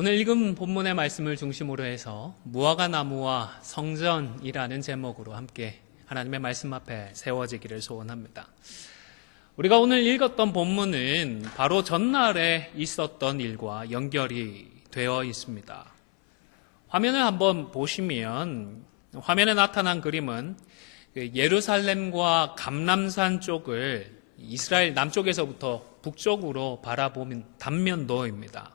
오늘 읽은 본문의 말씀을 중심으로 해서 무화과 나무와 성전이라는 제목으로 함께 하나님의 말씀 앞에 세워지기를 소원합니다. 우리가 오늘 읽었던 본문은 바로 전날에 있었던 일과 연결이 되어 있습니다. 화면을 한번 보시면 화면에 나타난 그림은 예루살렘과 감람산 쪽을 이스라엘 남쪽에서부터 북쪽으로 바라보는 단면도입니다.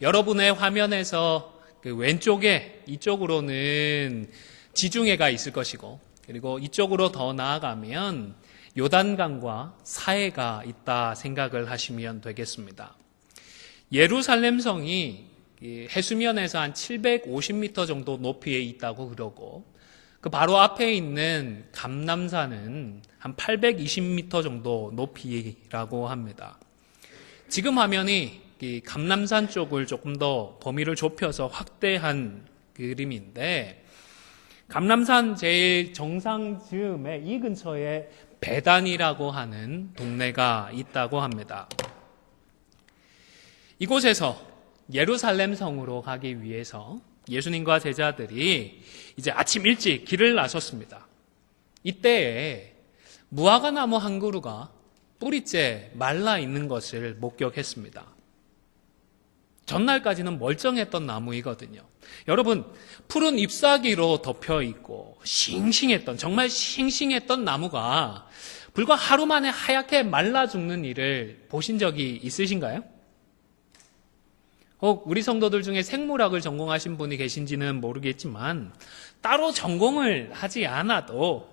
여러분의 화면에서 왼쪽에 이쪽으로는 지중해가 있을 것이고, 그리고 이쪽으로 더 나아가면 요단강과 사해가 있다 생각을 하시면 되겠습니다. 예루살렘 성이 해수면에서 한 750m 정도 높이에 있다고 그러고, 그 바로 앞에 있는 감람산은 한 820m 정도 높이라고 합니다. 지금 화면이 이 감람산 쪽을 조금 더 범위를 좁혀서 확대한 그림인데, 감람산 제일 정상 즈음에 이 근처에 베단이라고 하는 동네가 있다고 합니다. 이곳에서 예루살렘 성으로 가기 위해서 예수님과 제자들이 이제 아침 일찍 길을 나섰습니다. 이때에 무화과 나무 한 그루가 뿌리째 말라 있는 것을 목격했습니다. 전날까지는 멀쩡했던 나무이거든요. 여러분, 푸른 잎사귀로 덮여 있고 싱싱했던, 정말 싱싱했던 나무가 불과 하루 만에 하얗게 말라 죽는 일을 보신 적이 있으신가요? 혹 우리 성도들 중에 생물학을 전공하신 분이 계신지는 모르겠지만, 따로 전공을 하지 않아도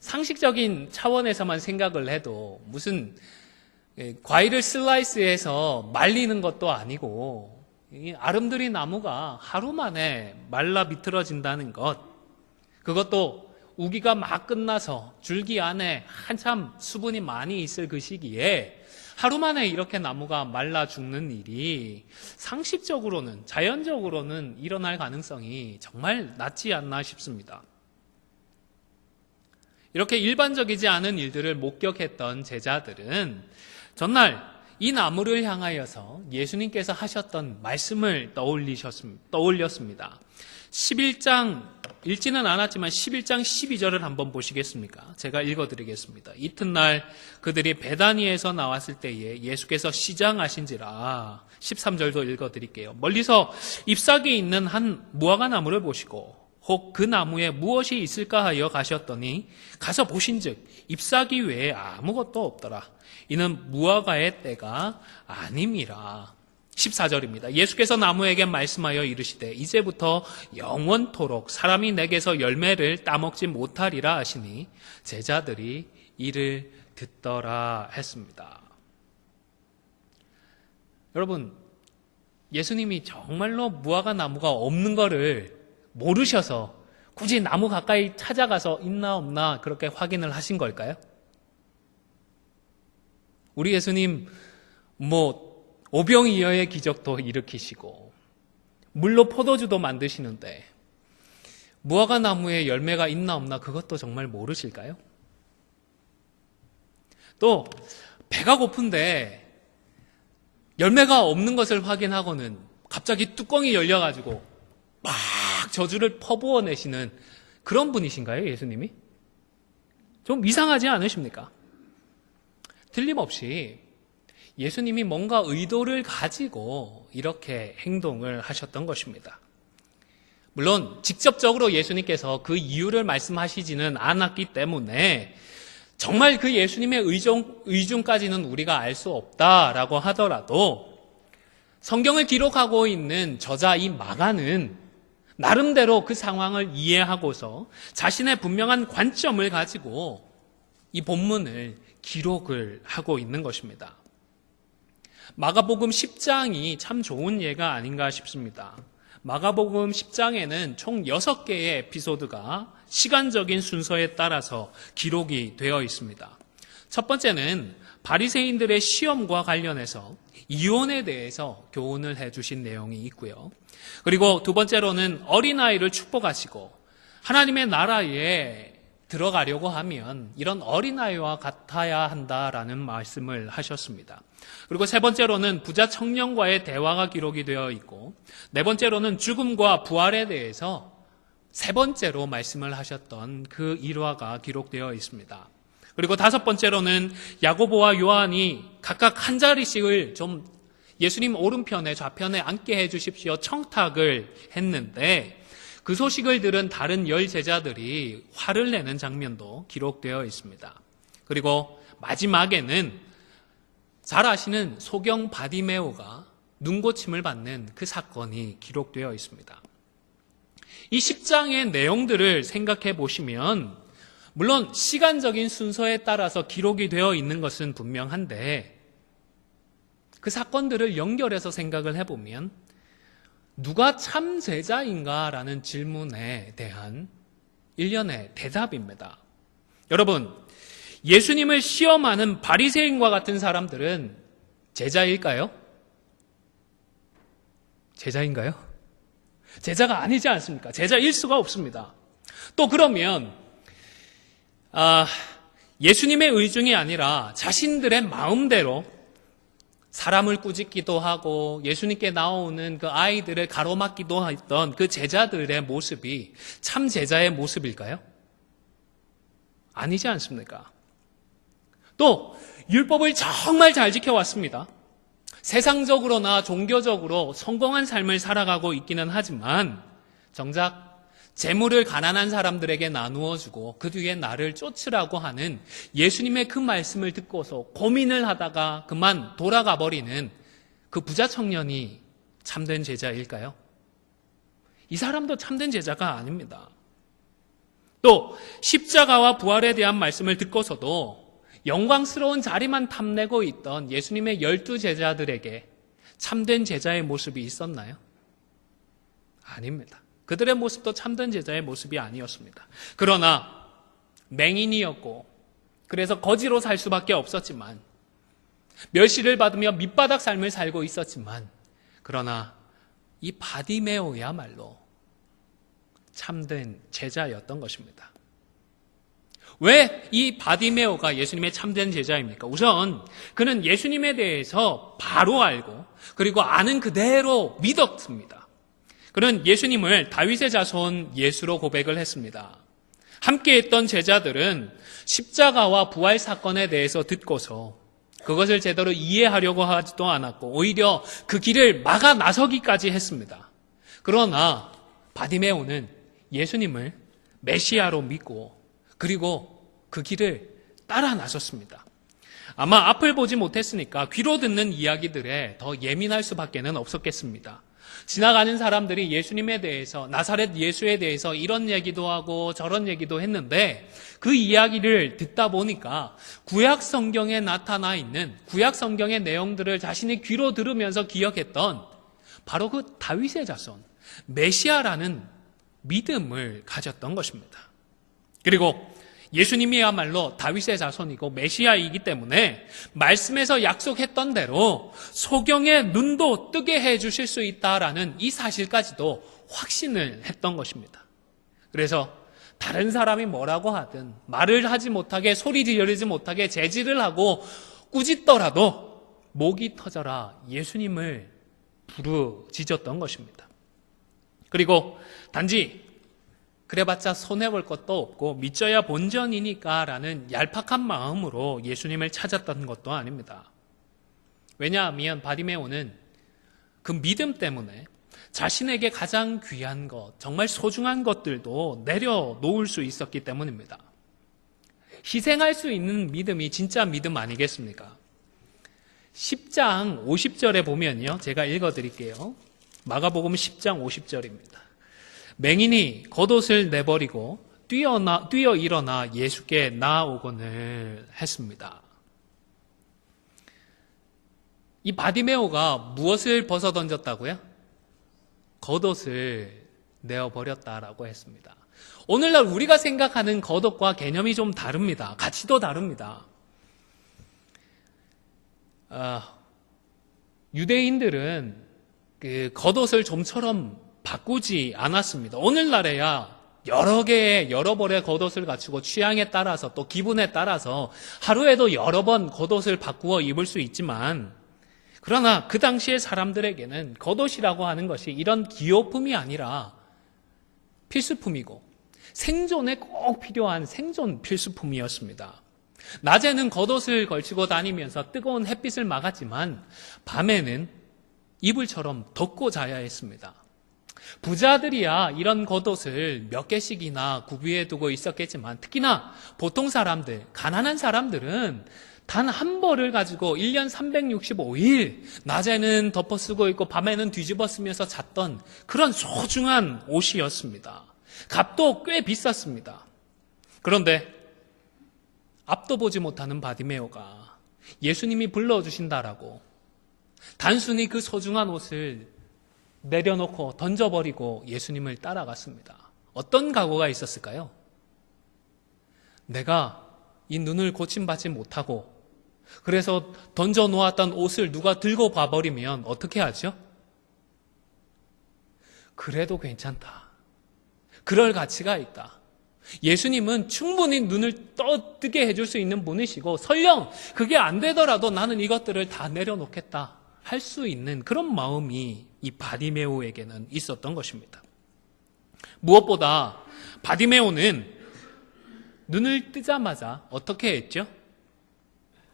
상식적인 차원에서만 생각을 해도 무슨 과일을 슬라이스해서 말리는 것도 아니고 이 아름드리 나무가 하루 만에 말라 비틀어진다는 것, 그것도 우기가 막 끝나서 줄기 안에 한참 수분이 많이 있을 그 시기에 하루 만에 이렇게 나무가 말라 죽는 일이 상식적으로는, 자연적으로는 일어날 가능성이 정말 낮지 않나 싶습니다. 이렇게 일반적이지 않은 일들을 목격했던 제자들은 전날 이 나무를 향하여서 예수님께서 하셨던 말씀을 떠올렸습니다. 11장, 읽지는 않았지만 11장 12절을 한번 보시겠습니까? 제가 읽어드리겠습니다. 이튿날 그들이 베다니에서 나왔을 때에 예수께서 시장하신지라. 13절도 읽어드릴게요. 멀리서 잎사귀 있는 한 무화과 나무를 보시고 혹 그 나무에 무엇이 있을까 하여 가셨더니 가서 보신즉 잎사귀 외에 아무것도 없더라. 이는 무화과의 때가 아님이라. 14절입니다. 예수께서 나무에게 말씀하여 이르시되 이제부터 영원토록 사람이 내게서 열매를 따먹지 못하리라 하시니 제자들이 이를 듣더라 했습니다. 여러분, 예수님이 정말로 무화과 나무가 없는 거를 모르셔서 굳이 나무 가까이 찾아가서 있나 없나 그렇게 확인을 하신 걸까요? 우리 예수님 오병이어의 기적도 일으키시고 물로 포도주도 만드시는데 무화과 나무에 열매가 있나 없나 그것도 정말 모르실까요? 또 배가 고픈데 열매가 없는 것을 확인하고는 갑자기 뚜껑이 열려가지고 막 저주를 퍼부어내시는 그런 분이신가요, 예수님이? 좀 이상하지 않으십니까? 틀림없이 예수님이 뭔가 의도를 가지고 이렇게 행동을 하셨던 것입니다. 물론 직접적으로 예수님께서 그 이유를 말씀하시지는 않았기 때문에 정말 그 예수님의 의중까지는 우리가 알 수 없다라고 하더라도 성경을 기록하고 있는 저자 이 마가는 나름대로 그 상황을 이해하고서 자신의 분명한 관점을 가지고 이 본문을 기록을 하고 있는 것입니다. 마가복음 10장이 참 좋은 예가 아닌가 싶습니다. 마가복음 10장에는 총 6개의 에피소드가 시간적인 순서에 따라서 기록이 되어 있습니다. 첫 번째는 바리새인들의 시험과 관련해서 이혼에 대해서 교훈을 해주신 내용이 있고요. 그리고 두 번째로는 어린아이를 축복하시고 하나님의 나라에 들어가려고 하면 이런 어린아이와 같아야 한다라는 말씀을 하셨습니다. 그리고 세 번째로는 부자 청년과의 대화가 기록이 되어 있고, 네 번째로는 죽음과 부활에 대해서 세 번째로 말씀을 하셨던 그 일화가 기록되어 있습니다. 그리고 다섯 번째로는 야고보와 요한이 각각 한 자리씩을 좀 예수님 오른편에 좌편에 앉게 해 주십시오 청탁을 했는데, 그 소식을 들은 다른 10 제자들이 화를 내는 장면도 기록되어 있습니다. 그리고 마지막에는 잘 아시는 소경 바디메오가 눈고침을 받는 그 사건이 기록되어 있습니다. 이 10장의 내용들을 생각해 보시면 물론 시간적인 순서에 따라서 기록이 되어 있는 것은 분명한데, 그 사건들을 연결해서 생각을 해보면 누가 참 제자인가라는 질문에 대한 일련의 대답입니다. 여러분, 예수님을 시험하는 바리새인과 같은 사람들은 제자일까요? 제자인가요? 제자가 아니지 않습니까? 제자일 수가 없습니다. 또 그러면 예수님의 의중이 아니라 자신들의 마음대로 사람을 꾸짖기도 하고 예수님께 나오는 그 아이들을 가로막기도 했던 그 제자들의 모습이 참 제자의 모습일까요? 아니지 않습니까? 또 율법을 정말 잘 지켜왔습니다. 세상적으로나 종교적으로 성공한 삶을 살아가고 있기는 하지만 정작 재물을 가난한 사람들에게 나누어주고 그 뒤에 나를 쫓으라고 하는 예수님의 그 말씀을 듣고서 고민을 하다가 그만 돌아가 버리는 그 부자 청년이 참된 제자일까요? 이 사람도 참된 제자가 아닙니다. 또 십자가와 부활에 대한 말씀을 듣고서도 영광스러운 자리만 탐내고 있던 예수님의 12 제자들에게 참된 제자의 모습이 있었나요? 아닙니다. 그들의 모습도 참된 제자의 모습이 아니었습니다. 그러나 맹인이었고 그래서 거지로 살 수밖에 없었지만, 멸시를 받으며 밑바닥 삶을 살고 있었지만, 그러나 이 바디메오야말로 참된 제자였던 것입니다. 왜 이 바디메오가 예수님의 참된 제자입니까? 우선 그는 예수님에 대해서 바로 알고 그리고 아는 그대로 믿었습니다. 그는 예수님을 다윗의 자손 예수로 고백을 했습니다. 함께했던 제자들은 십자가와 부활 사건에 대해서 듣고서 그것을 제대로 이해하려고 하지도 않았고 오히려 그 길을 막아 나서기까지 했습니다. 그러나 바디메오는 예수님을 메시아로 믿고 그리고 그 길을 따라 나섰습니다. 아마 앞을 보지 못했으니까 귀로 듣는 이야기들에 더 예민할 수밖에는 없었겠습니다. 지나가는 사람들이 예수님에 대해서, 나사렛 예수에 대해서 이런 얘기도 하고 저런 얘기도 했는데 그 이야기를 듣다 보니까 구약 성경에 나타나 있는 구약 성경의 내용들을 자신이 귀로 들으면서 기억했던 바로 그 다윗의 자손 메시아라는 믿음을 가졌던 것입니다. 그리고 예수님이야말로 다윗의 자손이고 메시아이기 때문에 말씀에서 약속했던 대로 소경의 눈도 뜨게 해주실 수 있다라는 이 사실까지도 확신을 했던 것입니다. 그래서 다른 사람이 뭐라고 하든 말을 하지 못하게, 소리 지르지 못하게 제지를 하고 꾸짖더라도 목이 터져라 예수님을 부르짖었던 것입니다. 그리고 단지 그래봤자 손해볼 것도 없고 믿져야 본전이니까 라는 얄팍한 마음으로 예수님을 찾았던 것도 아닙니다. 왜냐하면 바디메오는 그 믿음 때문에 자신에게 가장 귀한 것, 정말 소중한 것들도 내려놓을 수 있었기 때문입니다. 희생할 수 있는 믿음이 진짜 믿음 아니겠습니까? 10장 50절에 보면요, 제가 읽어드릴게요. 마가복음 10장 50절입니다. 맹인이 겉옷을 내버리고 뛰어 일어나 예수께 나아오거늘 했습니다. 이 바디메오가 무엇을 벗어던졌다고요? 겉옷을 내어버렸다라고 했습니다. 오늘날 우리가 생각하는 겉옷과 개념이 좀 다릅니다. 가치도 다릅니다. 유대인들은 그 겉옷을 좀처럼 바꾸지 않았습니다. 오늘날에야 여러 벌의 겉옷을 갖추고 취향에 따라서 또 기분에 따라서 하루에도 여러 번 겉옷을 바꾸어 입을 수 있지만, 그러나 그 당시의 사람들에게는 겉옷이라고 하는 것이 이런 기호품이 아니라 필수품이고 생존에 꼭 필요한 생존 필수품이었습니다. 낮에는 겉옷을 걸치고 다니면서 뜨거운 햇빛을 막았지만 밤에는 이불처럼 덮고 자야 했습니다. 부자들이야 이런 겉옷을 몇 개씩이나 구비해 두고 있었겠지만, 특히나 보통 사람들, 가난한 사람들은 단 한 벌을 가지고 1년 365일 낮에는 덮어 쓰고 있고 밤에는 뒤집어 쓰면서 잤던 그런 소중한 옷이었습니다. 값도 꽤 비쌌습니다. 그런데 앞도 보지 못하는 바디메오가 예수님이 불러주신다라고 단순히 그 소중한 옷을 내려놓고 던져버리고 예수님을 따라갔습니다. 어떤 각오가 있었을까요? 내가 이 눈을 고침받지 못하고 그래서 던져놓았던 옷을 누가 들고 봐버리면 어떻게 하죠? 그래도 괜찮다. 그럴 가치가 있다. 예수님은 충분히 눈을 떠뜨게 해줄 수 있는 분이시고, 설령 그게 안 되더라도 나는 이것들을 다 내려놓겠다 할 수 있는 그런 마음이 이 바디메오에게는 있었던 것입니다. 무엇보다 바디메오는 눈을 뜨자마자 어떻게 했죠?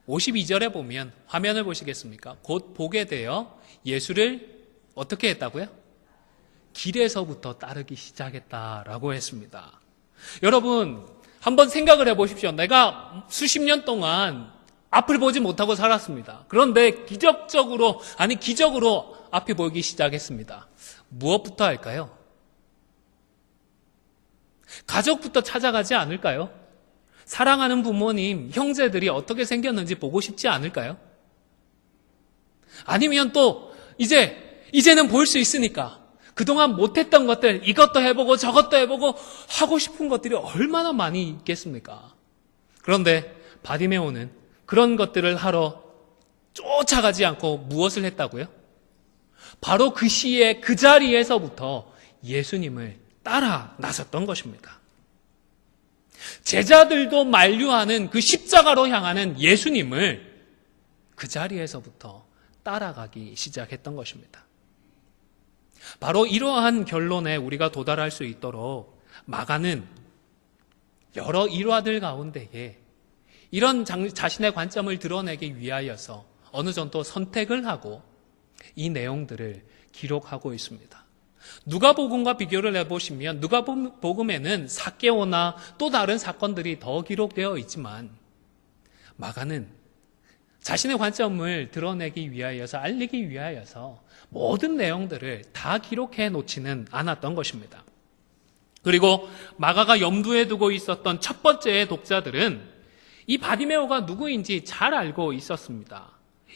52절에 보면, 화면을 보시겠습니까? 곧 보게 되어 예수를 어떻게 했다고요? 길에서부터 따르기 시작했다라고 했습니다. 여러분, 한번 생각을 해보십시오. 내가 수십 년 동안 앞을 보지 못하고 살았습니다. 그런데 기적으로 앞이 보이기 시작했습니다. 무엇부터 할까요? 가족부터 찾아가지 않을까요? 사랑하는 부모님, 형제들이 어떻게 생겼는지 보고 싶지 않을까요? 아니면 또 이제는 볼 수 있으니까 그동안 못했던 것들, 이것도 해보고 저것도 해보고 하고 싶은 것들이 얼마나 많이 있겠습니까? 그런데 바디메오는 그런 것들을 하러 쫓아가지 않고 무엇을 했다고요? 바로 그 시에 그 자리에서부터 예수님을 따라 나섰던 것입니다. 제자들도 만류하는 그 십자가로 향하는 예수님을 그 자리에서부터 따라가기 시작했던 것입니다. 바로 이러한 결론에 우리가 도달할 수 있도록 마가는 여러 일화들 가운데에 이런 자신의 관점을 드러내기 위하여서 어느 정도 선택을 하고 이 내용들을 기록하고 있습니다. 누가복음과 비교를 해보시면 누가복음에는 삭개오나 또 다른 사건들이 더 기록되어 있지만, 마가는 자신의 관점을 드러내기 위하여서, 알리기 위하여서 모든 내용들을 다 기록해 놓지는 않았던 것입니다. 그리고 마가가 염두에 두고 있었던 첫 번째의 독자들은 이 바디메오가 누구인지 잘 알고 있었습니다.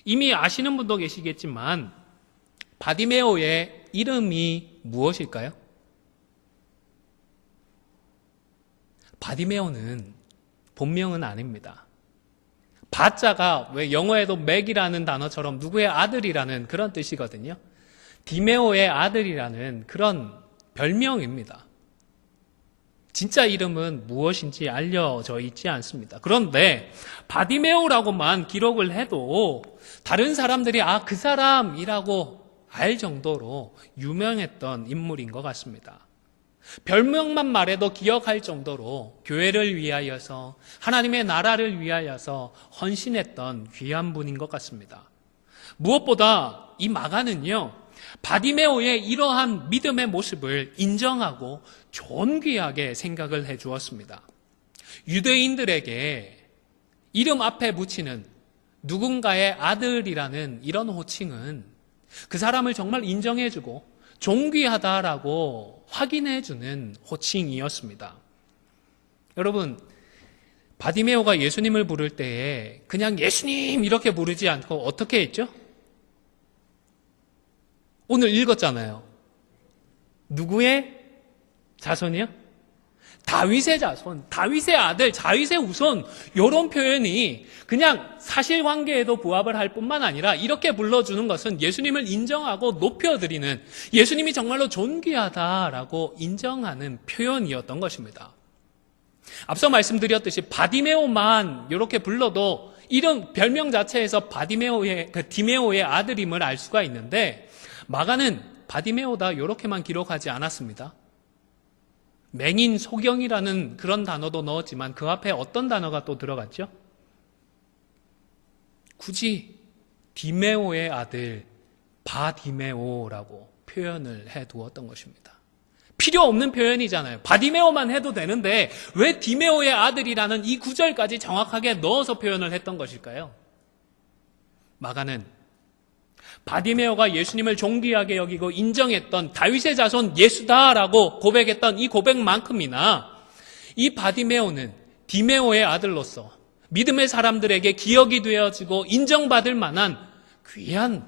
이미 아시는 분도 계시겠지만 바디메오의 이름이 무엇일까요? 바디메오는 본명은 아닙니다. 바자가 왜 영어에도 맥이라는 단어처럼 누구의 아들이라는 그런 뜻이거든요. 디메오의 아들이라는 그런 별명입니다. 진짜 이름은 무엇인지 알려져 있지 않습니다. 그런데 바디메오라고만 기록을 해도 다른 사람들이 그 사람이라고 알 정도로 유명했던 인물인 것 같습니다. 별명만 말해도 기억할 정도로 교회를 위하여서, 하나님의 나라를 위하여서 헌신했던 귀한 분인 것 같습니다. 무엇보다 이 마가는요, 바디메오의 이러한 믿음의 모습을 인정하고 존귀하게 생각을 해 주었습니다. 유대인들에게 이름 앞에 붙이는 누군가의 아들이라는 이런 호칭은 그 사람을 정말 인정해주고 존귀하다라고 확인해주는 호칭이었습니다. 여러분, 바디메오가 예수님을 부를 때에 그냥 예수님 이렇게 부르지 않고 어떻게 했죠? 오늘 읽었잖아요. 누구의 자손이요? 다윗의 자손, 다윗의 아들, 다윗의 후손 이런 표현이 그냥 사실관계에도 부합을 할 뿐만 아니라 이렇게 불러주는 것은 예수님을 인정하고 높여드리는, 예수님이 정말로 존귀하다라고 인정하는 표현이었던 것입니다. 앞서 말씀드렸듯이 바디메오만 이렇게 불러도 이런 별명 자체에서 디메오의 아들임을 알 수가 있는데, 마가는 바디메오다 이렇게만 기록하지 않았습니다. 맹인 소경이라는 그런 단어도 넣었지만 그 앞에 어떤 단어가 또 들어갔죠? 굳이 디메오의 아들 바디메오라고 표현을 해두었던 것입니다. 필요 없는 표현이잖아요. 바디메오만 해도 되는데 왜 디메오의 아들이라는 이 구절까지 정확하게 넣어서 표현을 했던 것일까요? 마가는 바디메오가 예수님을 존귀하게 여기고 인정했던 다윗의 자손 예수다라고 고백했던 이 고백만큼이나 이 바디메오는 디메오의 아들로서 믿음의 사람들에게 기억이 되어지고 인정받을 만한 귀한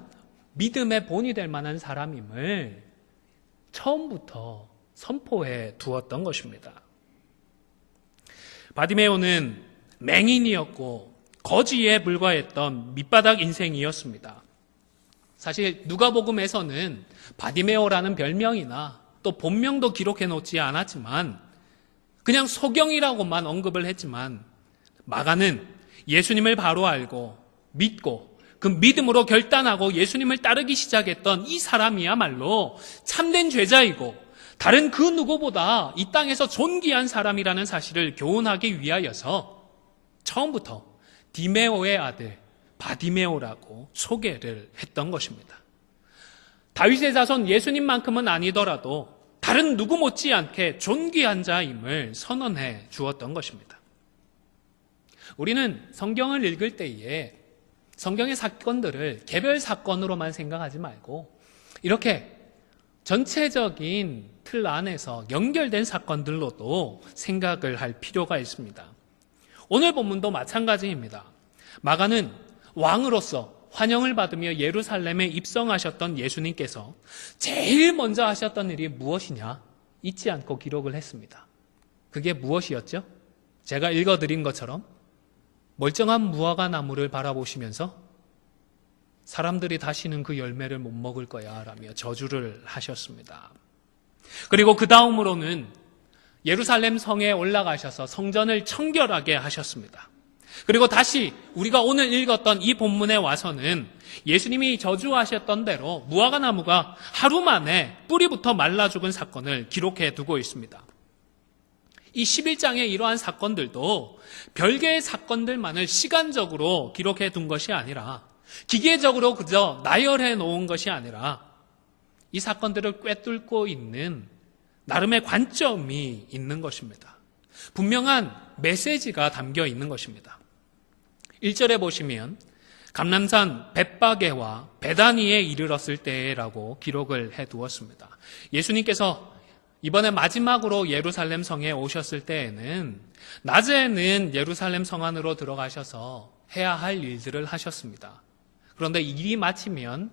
믿음의 본이 될 만한 사람임을 처음부터 선포해 두었던 것입니다. 바디메오는 맹인이었고 거지에 불과했던 밑바닥 인생이었습니다. 사실 누가복음에서는 바디메오라는 별명이나 또 본명도 기록해 놓지 않았지만 그냥 소경이라고만 언급을 했지만, 마가는 예수님을 바로 알고 믿고 그 믿음으로 결단하고 예수님을 따르기 시작했던 이 사람이야말로 참된 제자이고 다른 그 누구보다 이 땅에서 존귀한 사람이라는 사실을 교훈하기 위하여서 처음부터 디메오의 아들 바디메오라고 소개를 했던 것입니다. 다윗의 자손 예수님만큼은 아니더라도 다른 누구 못지않게 존귀한 자임을 선언해 주었던 것입니다. 우리는 성경을 읽을 때에 성경의 사건들을 개별 사건으로만 생각하지 말고 이렇게 전체적인 틀 안에서 연결된 사건들로도 생각을 할 필요가 있습니다. 오늘 본문도 마찬가지입니다. 마가는 왕으로서 환영을 받으며 예루살렘에 입성하셨던 예수님께서 제일 먼저 하셨던 일이 무엇이냐? 잊지 않고 기록을 했습니다. 그게 무엇이었죠? 제가 읽어드린 것처럼 멀쩡한 무화과 나무를 바라보시면서 사람들이 다시는 그 열매를 못 먹을 거야 라며 저주를 하셨습니다. 그리고 그 다음으로는 예루살렘 성에 올라가셔서 성전을 청결하게 하셨습니다. 그리고 다시 우리가 오늘 읽었던 이 본문에 와서는 예수님이 저주하셨던 대로 무화과 나무가 하루 만에 뿌리부터 말라 죽은 사건을 기록해 두고 있습니다. 이 11장의 이러한 사건들도 별개의 사건들만을 시간적으로 기록해 둔 것이 아니라, 기계적으로 그저 나열해 놓은 것이 아니라 이 사건들을 꿰뚫고 있는 나름의 관점이 있는 것입니다. 분명한 메시지가 담겨 있는 것입니다. 1절에 보시면 감람산 벳바게와 베다니에 이르렀을 때라고 기록을 해두었습니다. 예수님께서 이번에 마지막으로 예루살렘 성에 오셨을 때에는 낮에는 예루살렘 성 안으로 들어가셔서 해야 할 일들을 하셨습니다. 그런데 일이 마치면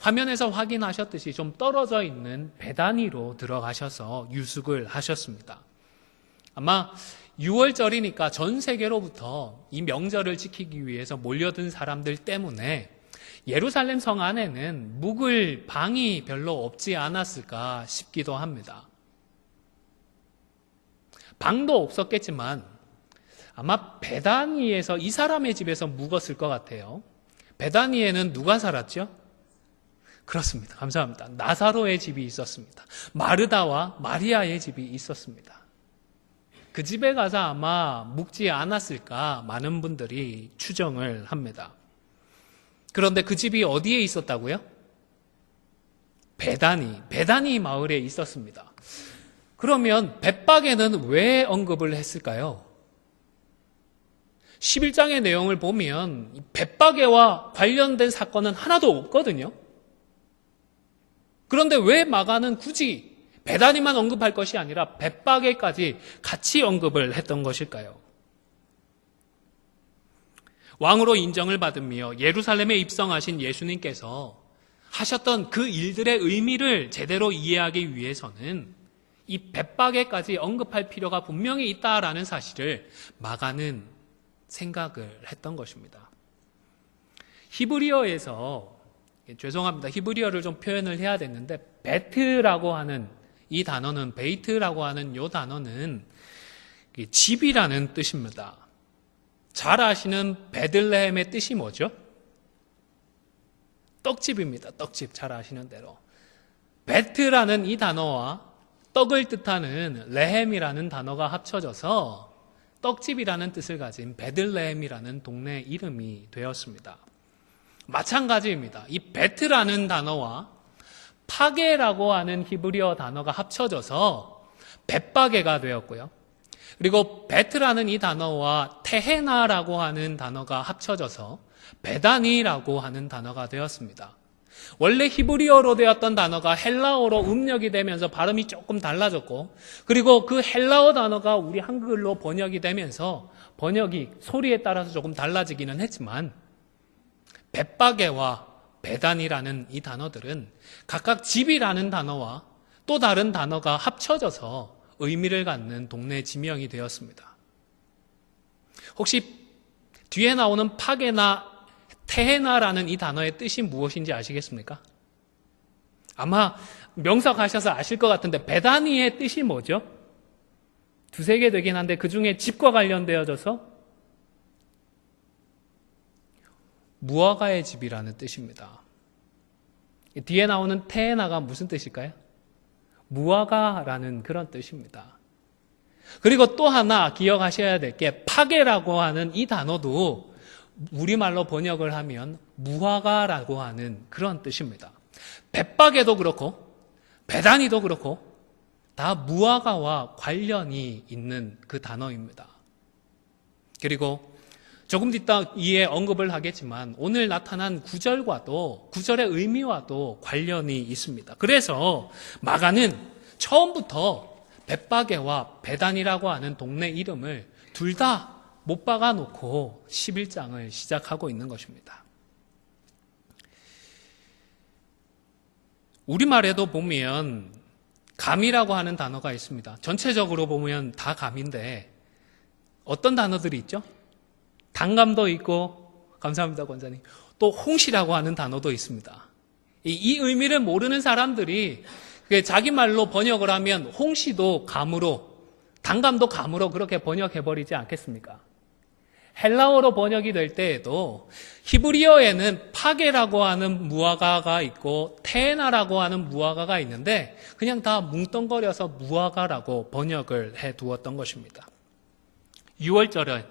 화면에서 확인하셨듯이 좀 떨어져 있는 베다니로 들어가셔서 유숙을 하셨습니다. 아마 6월절이니까 전 세계로부터 이 명절을 지키기 위해서 몰려든 사람들 때문에 예루살렘 성 안에는 묵을 방이 별로 없지 않았을까 싶기도 합니다. 방도 없었겠지만 아마 베다니에서 이 사람의 집에서 묵었을 것 같아요. 베다니에는 누가 살았죠? 그렇습니다. 감사합니다. 나사로의 집이 있었습니다. 마르다와 마리아의 집이 있었습니다. 그 집에 가서 아마 묵지 않았을까 많은 분들이 추정을 합니다. 그런데 그 집이 어디에 있었다고요? 베다니 마을에 있었습니다. 그러면 벳바게는 왜 언급을 했을까요? 11장의 내용을 보면 벳바게와 관련된 사건은 하나도 없거든요. 그런데 왜 마가는 굳이 베다니만 언급할 것이 아니라 벳바게까지 같이 언급을 했던 것일까요? 왕으로 인정을 받으며 예루살렘에 입성하신 예수님께서 하셨던 그 일들의 의미를 제대로 이해하기 위해서는 이 벳박에까지 언급할 필요가 분명히 있다라는 사실을 마가는 생각을 했던 것입니다. 히브리어에서, 죄송합니다. 히브리어를 좀 표현을 해야 됐는데, 베트라고 하는 이 단어는, 베이트라고 하는 이 단어는 집이라는 뜻입니다. 잘 아시는 베들레헴의 뜻이 뭐죠? 떡집입니다. 떡집, 잘 아시는 대로. 베트라는 이 단어와 떡을 뜻하는 레헴이라는 단어가 합쳐져서 떡집이라는 뜻을 가진 베들레헴이라는 동네 이름이 되었습니다. 마찬가지입니다. 이 베트라는 단어와 파게라고 하는 히브리어 단어가 합쳐져서 벳바게가 되었고요. 그리고 베트라는 이 단어와 테헤나라고 하는 단어가 합쳐져서 베다니라고 하는 단어가 되었습니다. 원래 히브리어로 되었던 단어가 헬라어로 음력이 되면서 발음이 조금 달라졌고, 그리고 그 헬라어 단어가 우리 한글로 번역이 되면서 번역이 소리에 따라서 조금 달라지기는 했지만, 벳바게와 베단이라는 이 단어들은 각각 집이라는 단어와 또 다른 단어가 합쳐져서 의미를 갖는 동네 지명이 되었습니다. 혹시 뒤에 나오는 파게나 테헤나라는 이 단어의 뜻이 무엇인지 아시겠습니까? 아마 명석하셔서 아실 것 같은데, 베다니의 뜻이 뭐죠? 두세 개 되긴 한데 그 중에 집과 관련되어져서 무화과의 집이라는 뜻입니다. 뒤에 나오는 테헤나가 무슨 뜻일까요? 무화과라는 그런 뜻입니다. 그리고 또 하나 기억하셔야 될 게, 파게라고 하는 이 단어도 우리말로 번역을 하면 무화과라고 하는 그런 뜻입니다. 벳바게도 그렇고 베다니도 그렇고 다 무화과와 관련이 있는 그 단어입니다. 그리고 조금 뒤따 이에 언급을 하겠지만 오늘 나타난 구절과도, 구절의 의미와도 관련이 있습니다. 그래서 마가는 처음부터 벳바게와 베단이라고 하는 동네 이름을 둘 다 못 박아놓고 11장을 시작하고 있는 것입니다. 우리말에도 보면 감이라고 하는 단어가 있습니다. 전체적으로 보면 다 감인데 어떤 단어들이 있죠? 단감도 있고, 감사합니다 권사님, 또 홍시라고 하는 단어도 있습니다. 이 의미를 모르는 사람들이 자기 말로 번역을 하면 홍시도 감으로, 단감도 감으로 그렇게 번역해버리지 않겠습니까? 헬라어로 번역이 될 때에도 히브리어에는 파게라고 하는 무화과가 있고 테헤나라고 하는 무화과가 있는데 그냥 다 뭉뚱거려서 무화과라고 번역을 해두었던 것입니다. 6월절은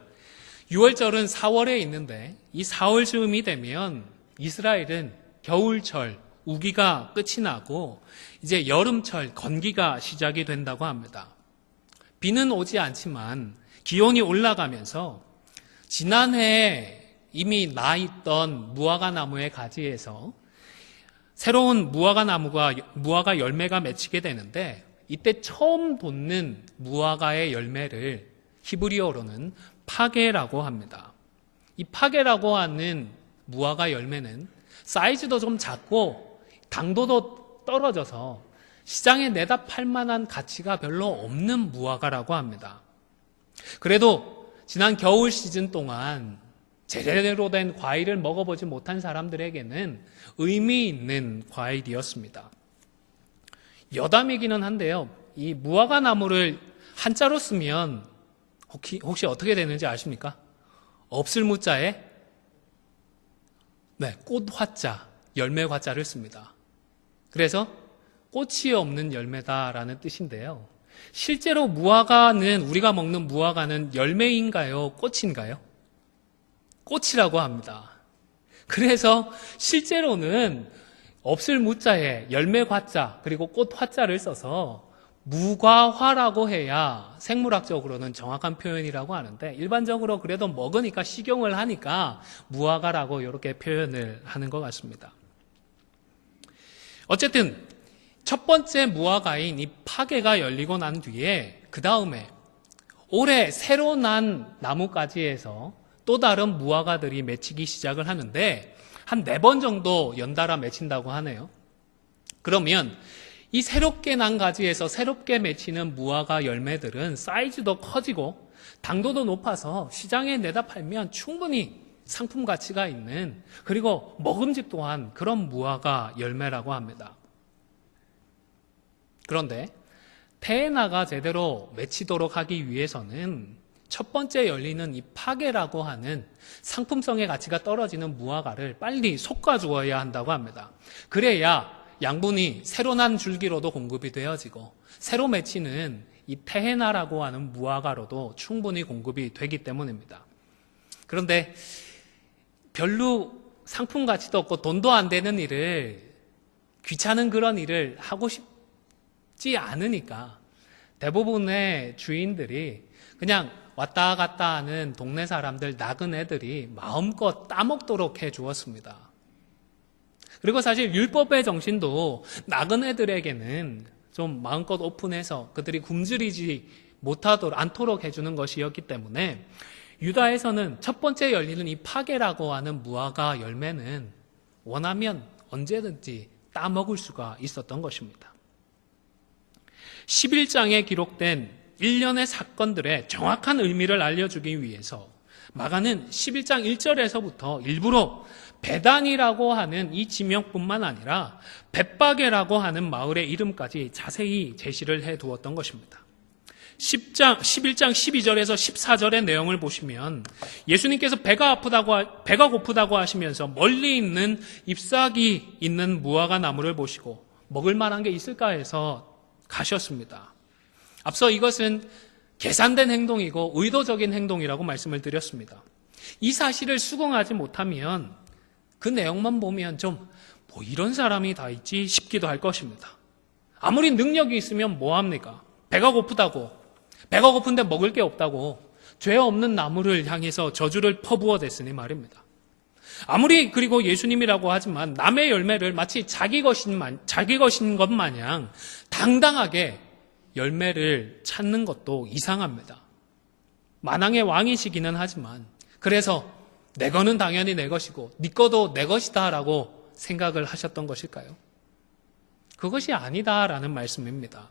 4월에 있는데 이 4월 즈음이 되면 이스라엘은 겨울철 우기가 끝이 나고 이제 여름철 건기가 시작이 된다고 합니다. 비는 오지 않지만 기온이 올라가면서 지난해에 이미 나 있던 무화과 나무의 가지에서 새로운 무화과 열매가 맺히게 되는데, 이때 처음 돋는 무화과의 열매를 히브리어로는 파게라고 합니다. 이 파게라고 하는 무화과 열매는 사이즈도 좀 작고 당도도 떨어져서 시장에 내다 팔 만한 가치가 별로 없는 무화과라고 합니다. 그래도 지난 겨울 시즌 동안 제대로 된 과일을 먹어보지 못한 사람들에게는 의미 있는 과일이었습니다. 여담이기는 한데요, 이 무화과 나무를 한자로 쓰면 혹시 어떻게 되는지 아십니까? 없을 무자에 꽃화자, 열매 화자를 씁니다. 그래서 꽃이 없는 열매다라는 뜻인데요, 실제로 무화과는, 우리가 먹는 무화과는 열매인가요? 꽃인가요? 꽃이라고 합니다. 그래서 실제로는 없을 무자에 열매 과자 그리고 꽃 화자를 써서 무과화라고 해야 생물학적으로는 정확한 표현이라고 하는데, 일반적으로 그래도 먹으니까 식용을 하니까 무화과라고 이렇게 표현을 하는 것 같습니다. 어쨌든 첫 번째 무화과인 이 파게가 열리고 난 뒤에 그 다음에 올해 새로 난 나무가지에서 또 다른 무화과들이 맺히기 시작을 하는데 한 4번 정도 연달아 맺힌다고 하네요. 그러면 이 새롭게 난 가지에서 새롭게 맺히는 무화과 열매들은 사이즈도 커지고 당도도 높아서 시장에 내다 팔면 충분히 상품 가치가 있는, 그리고 먹음직도 한 그런 무화과 열매라고 합니다. 그런데 테헤나가 제대로 맺히도록 하기 위해서는 첫 번째 열리는 이 파게라고 하는 상품성의 가치가 떨어지는 무화과를 빨리 솎아주어야 한다고 합니다. 그래야 양분이 새로 난 줄기로도 공급이 되어지고 새로 맺히는 이 테헤나라고 하는 무화과로도 충분히 공급이 되기 때문입니다. 그런데 별로 상품 가치도 없고 돈도 안 되는 일을, 귀찮은 그런 일을 하고 싶지 않으니까 대부분의 주인들이 그냥 왔다 갔다 하는 동네 사람들, 나그네들이 마음껏 따먹도록 해주었습니다. 그리고 사실 율법의 정신도 나그네들에게는 좀 마음껏 오픈해서 그들이 굶주리지 않도록 해주는 것이었기 때문에 유다에서는 첫 번째 열리는 이 파게라고 하는 무화과 열매는 원하면 언제든지 따먹을 수가 있었던 것입니다. 11장에 기록된 일련의 사건들의 정확한 의미를 알려주기 위해서 마가는 11장 1절에서부터 일부러 베단이라고 하는 이 지명뿐만 아니라 벳바게라고 하는 마을의 이름까지 자세히 제시를 해두었던 것입니다. 11장 12절에서 14절의 내용을 보시면 예수님께서 배가 고프다고 하시면서 멀리 있는 잎사귀 있는 무화과 나무를 보시고 먹을 만한 게 있을까 해서 가셨습니다. 앞서 이것은 계산된 행동이고 의도적인 행동이라고 말씀을 드렸습니다. 이 사실을 수긍하지 못하면 그 내용만 보면 좀 이런 사람이 다 있지 싶기도 할 것입니다. 아무리 능력이 있으면 뭐합니까? 배가 고픈데 먹을 게 없다고 죄 없는 나무를 향해서 저주를 퍼부어 댔으니 말입니다. 아무리 그리고 예수님이라고 하지만 남의 열매를 마치 자기 것인 것 마냥 당당하게 열매를 찾는 것도 이상합니다. 만왕의 왕이시기는 하지만 그래서 내 거는 당연히 내 것이고 네 거도 내 것이다 라고 생각을 하셨던 것일까요? 그것이 아니다라는 말씀입니다.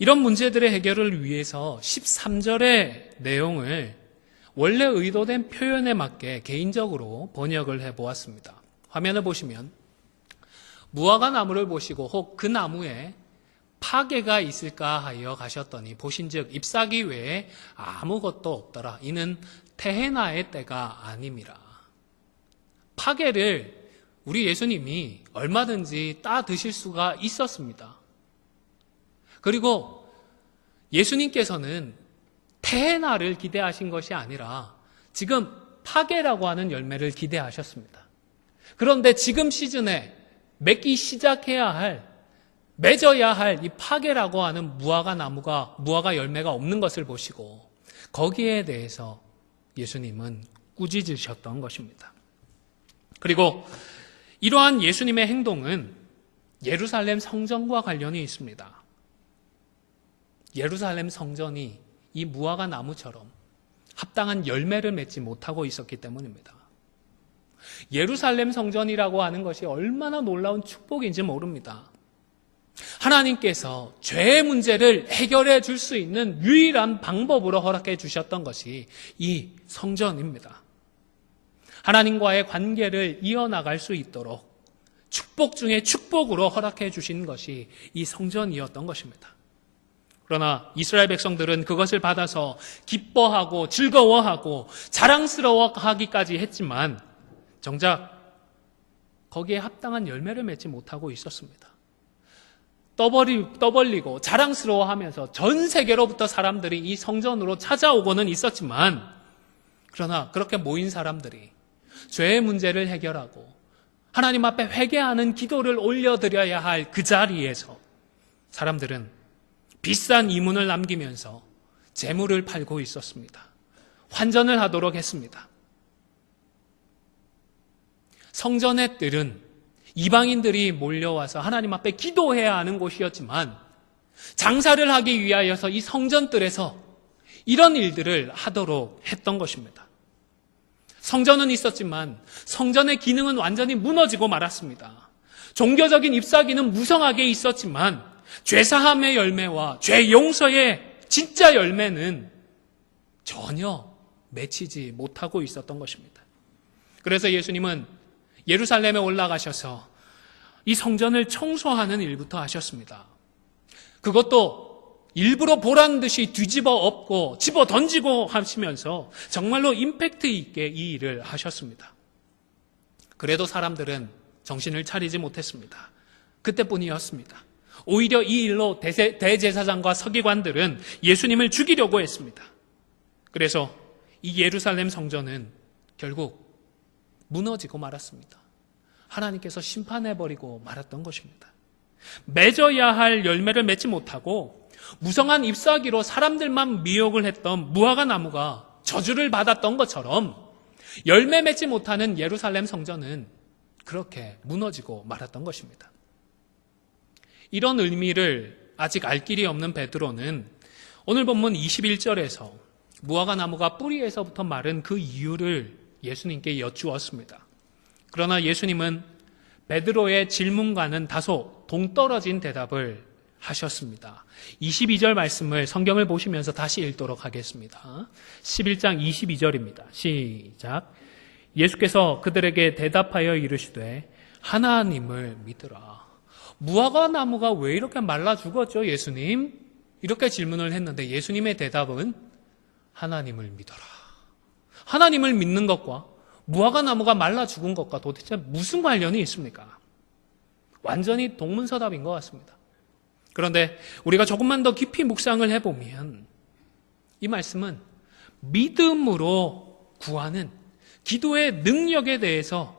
이런 문제들의 해결을 위해서 13절의 내용을 원래 의도된 표현에 맞게 개인적으로 번역을 해보았습니다. 화면을 보시면 무화과 나무를 보시고 혹 그 나무에 파게가 있을까 하여 가셨더니 보신즉 잎사귀 외에 아무것도 없더라. 이는 테헤나의 때가 아님이라. 파게를 우리 예수님이 얼마든지 따 드실 수가 있었습니다. 그리고 예수님께서는 테헤나를 기대하신 것이 아니라 지금 파게라고 하는 열매를 기대하셨습니다. 그런데 지금 시즌에 맺어야 할 이 파게라고 하는 무화과 열매가 없는 것을 보시고 거기에 대해서 예수님은 꾸짖으셨던 것입니다. 그리고 이러한 예수님의 행동은 예루살렘 성전과 관련이 있습니다. 예루살렘 성전이 이 무화과 나무처럼 합당한 열매를 맺지 못하고 있었기 때문입니다. 예루살렘 성전이라고 하는 것이 얼마나 놀라운 축복인지 모릅니다. 하나님께서 죄의 문제를 해결해 줄 수 있는 유일한 방법으로 허락해 주셨던 것이 이 성전입니다. 하나님과의 관계를 이어나갈 수 있도록 축복 중에 축복으로 허락해 주신 것이 이 성전이었던 것입니다. 그러나 이스라엘 백성들은 그것을 받아서 기뻐하고 즐거워하고 자랑스러워하기까지 했지만 정작 거기에 합당한 열매를 맺지 못하고 있었습니다. 떠벌리고 자랑스러워하면서 전 세계로부터 사람들이 이 성전으로 찾아오고는 있었지만 그러나 그렇게 모인 사람들이 죄의 문제를 해결하고 하나님 앞에 회개하는 기도를 올려드려야 할 그 자리에서 사람들은 비싼 이문을 남기면서 재물을 팔고 있었습니다. 환전을 하도록 했습니다. 성전의 뜰은 이방인들이 몰려와서 하나님 앞에 기도해야 하는 곳이었지만 장사를 하기 위하여서 이 성전뜰에서 이런 일들을 하도록 했던 것입니다. 성전은 있었지만 성전의 기능은 완전히 무너지고 말았습니다. 종교적인 잎사귀는 무성하게 있었지만 죄사함의 열매와 죄 용서의 진짜 열매는 전혀 맺히지 못하고 있었던 것입니다. 그래서 예수님은 예루살렘에 올라가셔서 이 성전을 청소하는 일부터 하셨습니다. 그것도 일부러 보란 듯이 뒤집어 엎고 집어 던지고 하시면서 정말로 임팩트 있게 이 일을 하셨습니다. 그래도 사람들은 정신을 차리지 못했습니다. 그때뿐이었습니다. 오히려 이 일로 대제사장과 서기관들은 예수님을 죽이려고 했습니다. 그래서 이 예루살렘 성전은 결국 무너지고 말았습니다. 하나님께서 심판해버리고 말았던 것입니다. 맺어야 할 열매를 맺지 못하고 무성한 잎사귀로 사람들만 미혹을 했던 무화과 나무가 저주를 받았던 것처럼 열매 맺지 못하는 예루살렘 성전은 그렇게 무너지고 말았던 것입니다. 이런 의미를 아직 알 길이 없는 베드로는 오늘 본문 21절에서 무화과 나무가 뿌리에서부터 마른 그 이유를 예수님께 여쭈었습니다. 그러나 예수님은 베드로의 질문과는 다소 동떨어진 대답을 하셨습니다. 22절 말씀을 성경을 보시면서 다시 읽도록 하겠습니다. 11장 22절입니다. 시작. 예수께서 그들에게 대답하여 이르시되 하나님을 믿으라. 무화과 나무가 왜 이렇게 말라 죽었죠, 예수님? 이렇게 질문을 했는데 예수님의 대답은 하나님을 믿어라. 하나님을 믿는 것과 무화과 나무가 말라 죽은 것과 도대체 무슨 관련이 있습니까? 완전히 동문서답인 것 같습니다. 그런데 우리가 조금만 더 깊이 묵상을 해보면 이 말씀은 믿음으로 구하는 기도의 능력에 대해서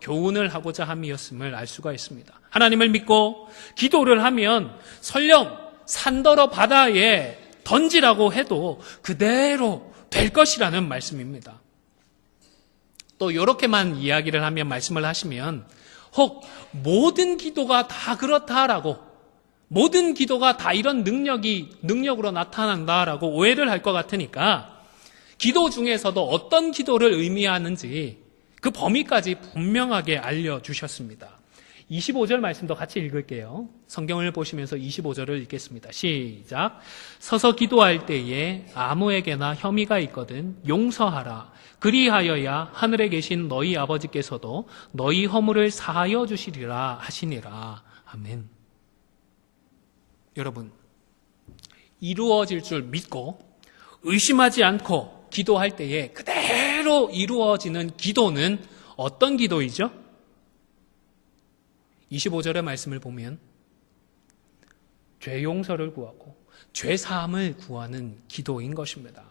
교훈을 하고자 함이었음을 알 수가 있습니다. 하나님을 믿고 기도를 하면 설령 산더러 바다에 던지라고 해도 그대로 될 것이라는 말씀입니다. 또 이렇게만 이야기를 하면 말씀을 하시면 혹 모든 기도가 다 그렇다라고 모든 기도가 다 이런 능력으로 나타난다라고 오해를 할 것 같으니까 기도 중에서도 어떤 기도를 의미하는지 그 범위까지 분명하게 알려주셨습니다. 25절 말씀도 같이 읽을게요. 성경을 보시면서 25절을 읽겠습니다. 시작. 서서 기도할 때에 아무에게나 혐의가 있거든 용서하라. 그리하여야 하늘에 계신 너희 아버지께서도 너희 허물을 사하여 주시리라 하시니라. 아멘. 여러분, 이루어질 줄 믿고 의심하지 않고 기도할 때에 그대로 이루어지는 기도는 어떤 기도이죠? 25절의 말씀을 보면 죄 용서를 구하고 죄 사함을 구하는 기도인 것입니다.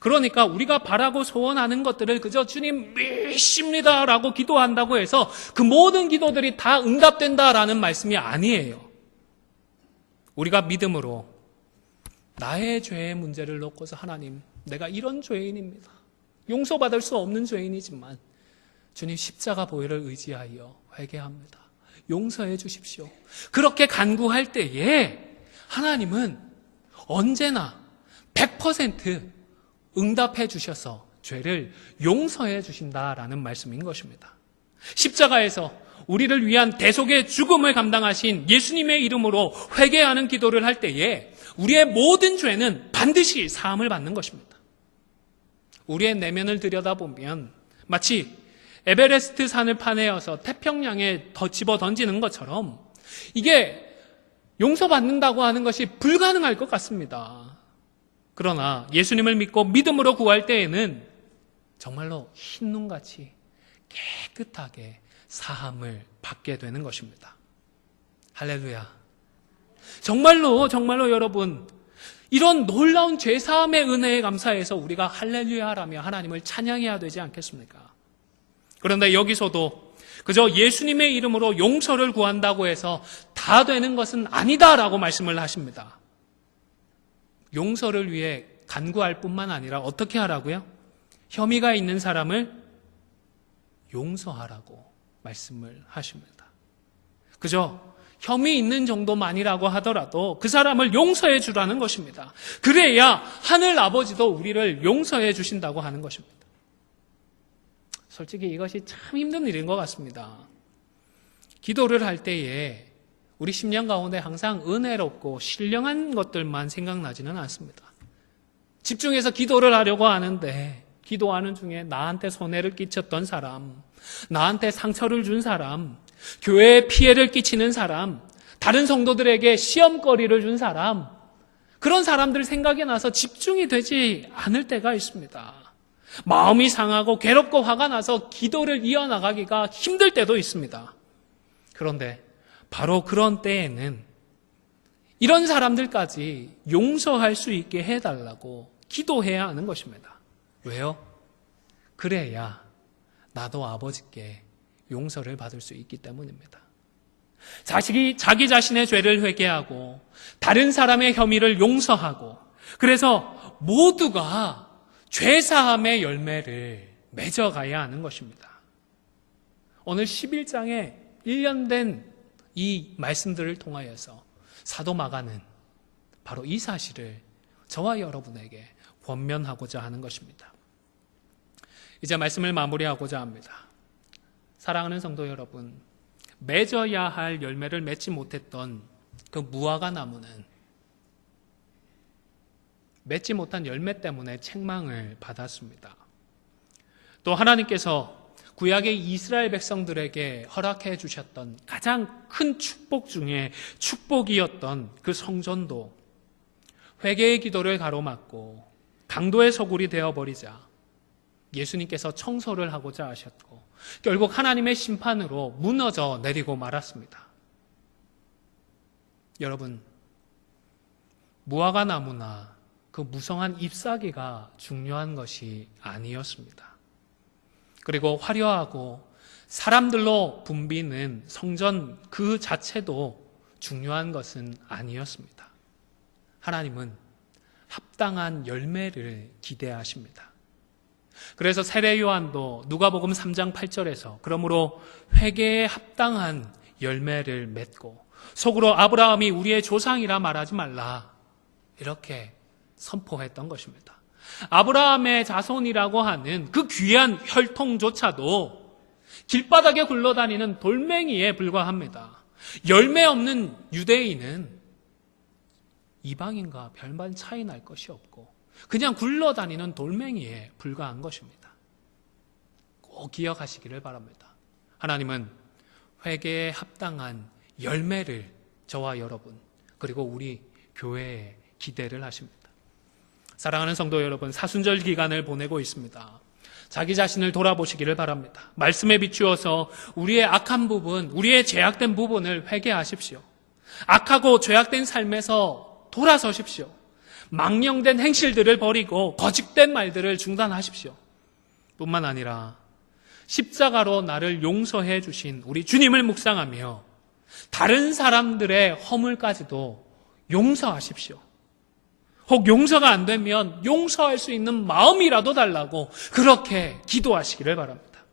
그러니까 우리가 바라고 소원하는 것들을 그저 주님 믿습니다라고 기도한다고 해서 그 모든 기도들이 다 응답된다라는 말씀이 아니에요. 우리가 믿음으로 나의 죄의 문제를 놓고서 하나님, 내가 이런 죄인입니다. 용서받을 수 없는 죄인이지만 주님 십자가 보혈을 의지하여 회개합니다. 용서해 주십시오. 그렇게 간구할 때에 하나님은 언제나 100% 응답해 주셔서 죄를 용서해 주신다라는 말씀인 것입니다. 십자가에서 우리를 위한 대속의 죽음을 감당하신 예수님의 이름으로 회개하는 기도를 할 때에 우리의 모든 죄는 반드시 사함을 받는 것입니다. 우리의 내면을 들여다보면 마치 에베레스트 산을 파내어서 태평양에 집어 던지는 것처럼 이게 용서받는다고 하는 것이 불가능할 것 같습니다. 그러나 예수님을 믿고 믿음으로 구할 때에는 정말로 흰눈같이 깨끗하게 사함을 받게 되는 것입니다. 할렐루야. 정말로 여러분, 이런 놀라운 죄사함의 은혜에 감사해서 우리가 할렐루야라며 하나님을 찬양해야 되지 않겠습니까? 그런데 여기서도 그저 예수님의 이름으로 용서를 구한다고 해서 다 되는 것은 아니다라고 말씀을 하십니다. 용서를 위해 간구할 뿐만 아니라 어떻게 하라고요? 혐의가 있는 사람을 용서하라고 말씀을 하십니다. 그저 혐의 있는 정도만이라고 하더라도 그 사람을 용서해 주라는 것입니다. 그래야 하늘 아버지도 우리를 용서해 주신다고 하는 것입니다. 솔직히 이것이 참 힘든 일인 것 같습니다. 기도를 할 때에 우리 심령 가운데 항상 은혜롭고 신령한 것들만 생각나지는 않습니다. 집중해서 기도를 하려고 하는데 기도하는 중에 나한테 손해를 끼쳤던 사람, 나한테 상처를 준 사람, 교회에 피해를 끼치는 사람, 다른 성도들에게 시험거리를 준 사람, 그런 사람들 생각이 나서 집중이 되지 않을 때가 있습니다. 마음이 상하고 괴롭고 화가 나서 기도를 이어나가기가 힘들 때도 있습니다. 그런데 바로 그런 때에는 이런 사람들까지 용서할 수 있게 해달라고 기도해야 하는 것입니다. 왜요? 그래야 나도 아버지께 용서를 받을 수 있기 때문입니다. 자기 자신의 죄를 회개하고 다른 사람의 혐의를 용서하고 그래서 모두가 죄사함의 열매를 맺어가야 하는 것입니다. 오늘 11장에 1년 된 이 말씀들을 통하여서 사도 마가는 바로 이 사실을 저와 여러분에게 권면하고자 하는 것입니다. 이제 말씀을 마무리하고자 합니다. 사랑하는 성도 여러분, 맺어야 할 열매를 맺지 못했던 그 무화과 나무는 맺지 못한 열매 때문에 책망을 받았습니다. 또 하나님께서 구약의 이스라엘 백성들에게 허락해 주셨던 가장 큰 축복 중에 축복이었던 그 성전도 회개의 기도를 가로막고 강도의 소굴이 되어버리자 예수님께서 청소를 하고자 하셨고 결국 하나님의 심판으로 무너져 내리고 말았습니다. 여러분, 무화과 나무나 그 무성한 잎사귀가 중요한 것이 아니었습니다. 그리고 화려하고 사람들로 붐비는 성전 그 자체도 중요한 것은 아니었습니다. 하나님은 합당한 열매를 기대하십니다. 그래서 세례 요한도 누가복음 3장 8절에서 그러므로 회개에 합당한 열매를 맺고 속으로 아브라함이 우리의 조상이라 말하지 말라 이렇게 선포했던 것입니다. 아브라함의 자손이라고 하는 그 귀한 혈통조차도 길바닥에 굴러다니는 돌멩이에 불과합니다. 열매 없는 유대인은 이방인과 별반 차이 날 것이 없고 그냥 굴러다니는 돌멩이에 불과한 것입니다. 꼭 기억하시기를 바랍니다. 하나님은 회개에 합당한 열매를 저와 여러분 그리고 우리 교회에 기대를 하십니다. 사랑하는 성도 여러분, 사순절 기간을 보내고 있습니다. 자기 자신을 돌아보시기를 바랍니다. 말씀에 비추어서 우리의 악한 부분, 우리의 죄악된 부분을 회개하십시오. 악하고 죄악된 삶에서 돌아서십시오. 망령된 행실들을 버리고 거짓된 말들을 중단하십시오. 뿐만 아니라 십자가로 나를 용서해 주신 우리 주님을 묵상하며 다른 사람들의 허물까지도 용서하십시오. 혹 용서가 안 되면 용서할 수 있는 마음이라도 달라고 그렇게 기도하시기를 바랍니다.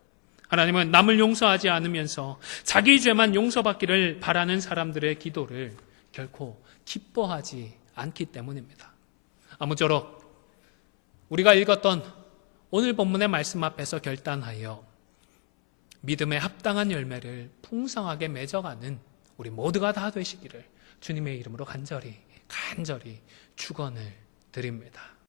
하나님은 남을 용서하지 않으면서 자기 죄만 용서받기를 바라는 사람들의 기도를 결코 기뻐하지 않기 때문입니다. 아무쪼록 우리가 읽었던 오늘 본문의 말씀 앞에서 결단하여 믿음에 합당한 열매를 풍성하게 맺어가는 우리 모두가 다 되시기를 주님의 이름으로 간절히 축원을 드립니다.